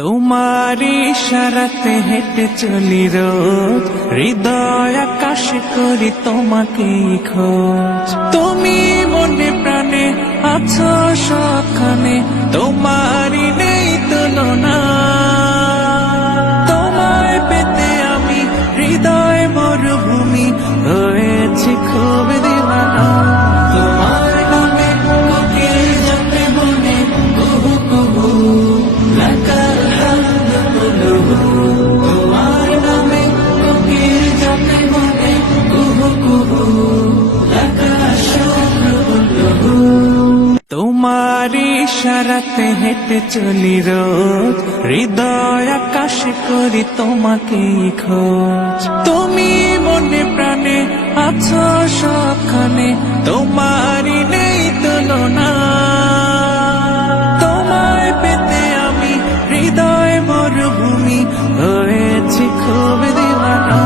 তোমার ইশারাতে হেঁটে চলি রোজ, হৃদয় আকাশে করি তোমাকে খোঁজ। তুমি মনে প্রাণে আছো সখানে, তোমারই নেই তুলনা। তোমায় পেতে আমি হৃদয় মরুভূমি হয়েছি খুব দিওয়ানা। তোমার নামে কোকিল যাতে বনে কুহু কুহু, লাকাল হামদ কুলুহু। তোমার নামে কোকিল যাতে বনে কুহু কুহু, লাকাল শুকর কুলুহু। তোমার ইশারাতে হেঁটে চলি রোজ, হৃদয় আকাশে করি তোমাকে খোঁজ। তুমি মনে প্রাণে আছো সখানে, তোমারই নেই তুলনা। তোমায় পেতে আমি হৃদয় মরুভূমি হয়েছি খুব দিওয়ানা।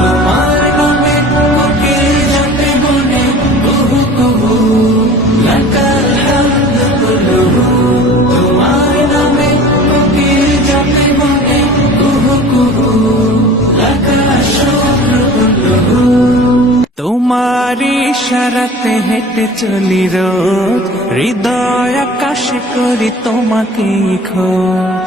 তোমার নামে কোকিল যাতে বনে কুহু কুহু, লাকাল হামদ কুলুহু। তোমার নামে কোকিল যাতে বনে কুহু কুহু, লাকাল শুকর কুলুহু। তোমার ইশারাতে হেঁটে চলি রোজ, হৃদয় আকাশে করি তোমাকে খোঁজ।